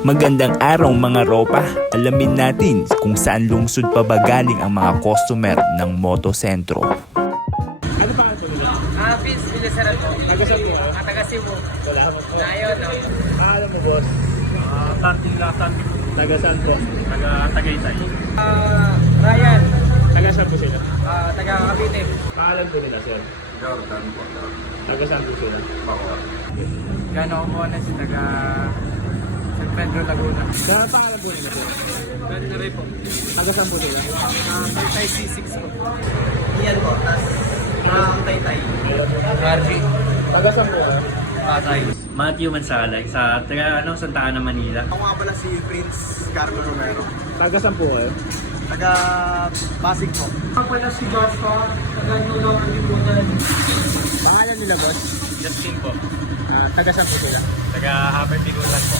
Magandang araw mga ropa. Alamin natin kung saan lungsod pa ba galing ang mga customer ng Motosentro. Ano pa ito nila? Vince Villaseran po. Taga saan po? Taga Cebu. Wala mo po. Ayun, no? Alam mo boss? Starting lasan, Taga saan po? taga Tagaytay. Ryan. Taga saan po sila? Taga Cavite. Paalam po nila sir? Jordan po. Taga saan po sila? Gano ako po na si taga San Pedro Laguna. Sa pangalan po nila sir? Gano rin po. Taga saan po sila? Taytay C6 po. Iyan po. Taytay. RG. Taga saan po ka? Pasay. Matthew Mansalay sa taga Santa Ana, Manila. Ako nga pala si Prince Carlo Romero. Taga saan po kayo? Taga Pasig po. Ako pala si Joshua. Taga Nulo Kalibutan. Pangalan nila boss? Justin po. Taga saan po sila? Taga Happy Bigulan po.